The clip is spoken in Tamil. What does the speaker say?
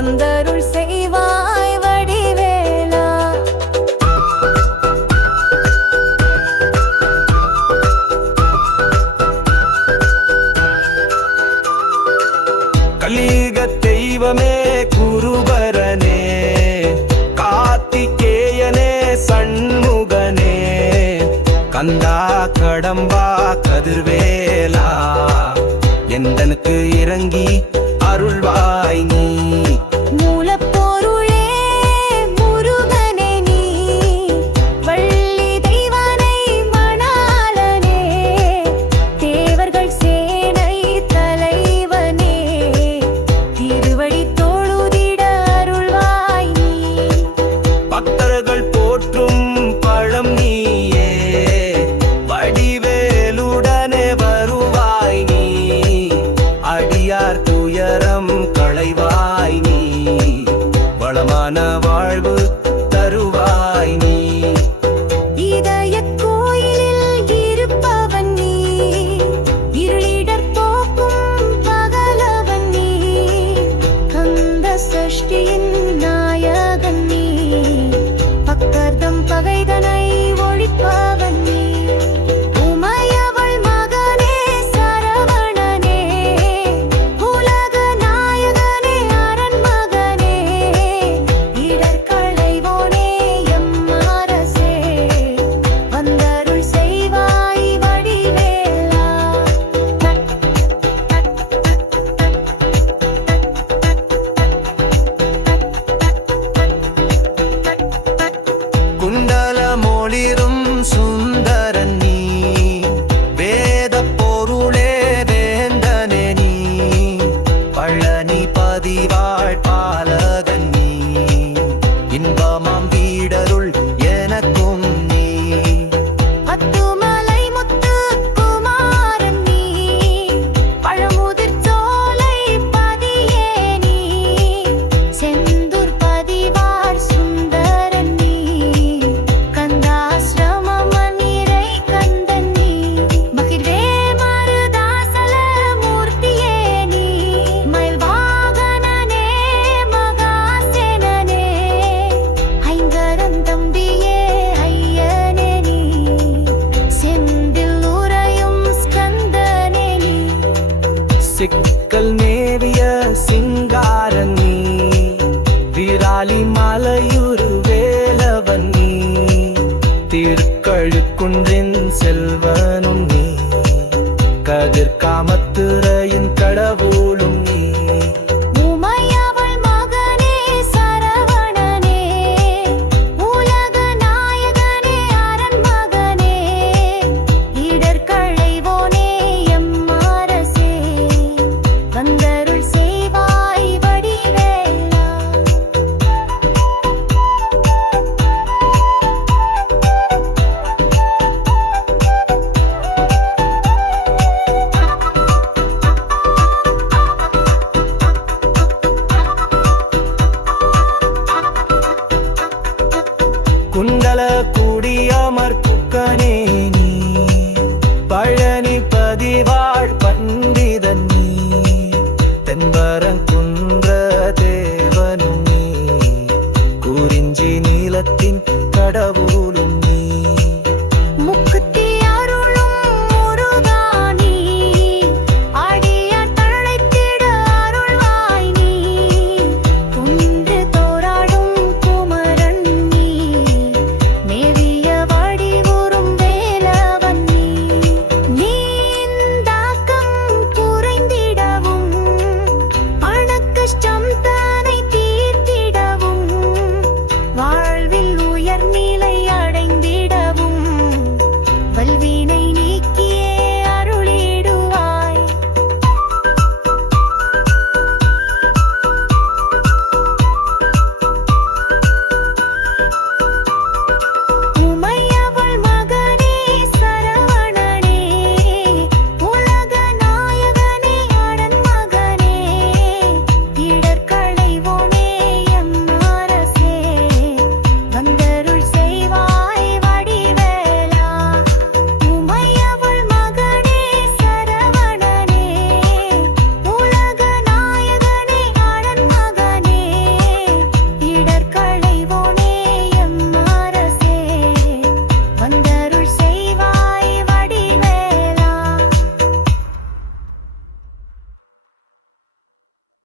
வந்தருள் செய்வாய் வடிவேலா. கலியுக தெய்வமே குருபரனே, கார்த்திகேயனே சண்முகனே, கந்தா கடம்பா கதிர்வேலா, எந்தனுக்கு இறங்கி அருள்வாய் நீ. மூலப்பொருளே முருகனே நீ, வள்ளி தெய்வானை மணாளனே, தேவர்கள் சேனை தலைவனே, திருவடி தொழுதிட அருள்வாய் நீ. பக்தர்கள் போற்றும் பழம் நீயே, வடிவேலுடனே வருவாய் நீ, அடியார் துயரம் களைவாய் நீ, வளமான வாழ்வு தருவாய் நீ. இதயக் கோயிலில் இருப்பவன் நீ, இருளிடர் போக்கும் பகலவன் நீ, கந்த சஷ்டியின் நாயகன் நீ, பக்தர்தம் பகைதனை ஒழிப்பவன் நீ. உமையவள் மகனே சரவணனே, உலக நாயகனே அரண் மகனே, இடர் களைவோனே எம் அரசே, வந்தருள் செய்வாய் வடிவேலா. குண்டலமொளிரும் சுந்தரன் நீ, வேத பொருளே வேந்தனே நீ, பழனி பதிவாழ் பாலகன் நீ, இன்பமாம் வீடருள் எனக்கும் நீ. அத்துமலை முத்து குமாரன் நீ, பழமுதிர் சோலை பதியே நீ, செந்தூர் பதிவார் சுந்தரன் நீ, கந்தாசிரமம் மணிரை கந்தன் நீ, மகிழ்வே மருதாசல மூர்த்தியே நீ, மயில் வாகனனே மகாசேனனே, ஐங்கரன் தம்பியே ஐயனே நீ, செந்தில் உறையும் ஸ்கந்தனே நீ. சிக்கல் மேவிய சிங்காரன் நீ, விராலி மலையுரு வேலவன் நீ, திருக்கழுக்குன்றின் செல்வனும் நீ, கதிர் காமத்துறையின் கடவுள்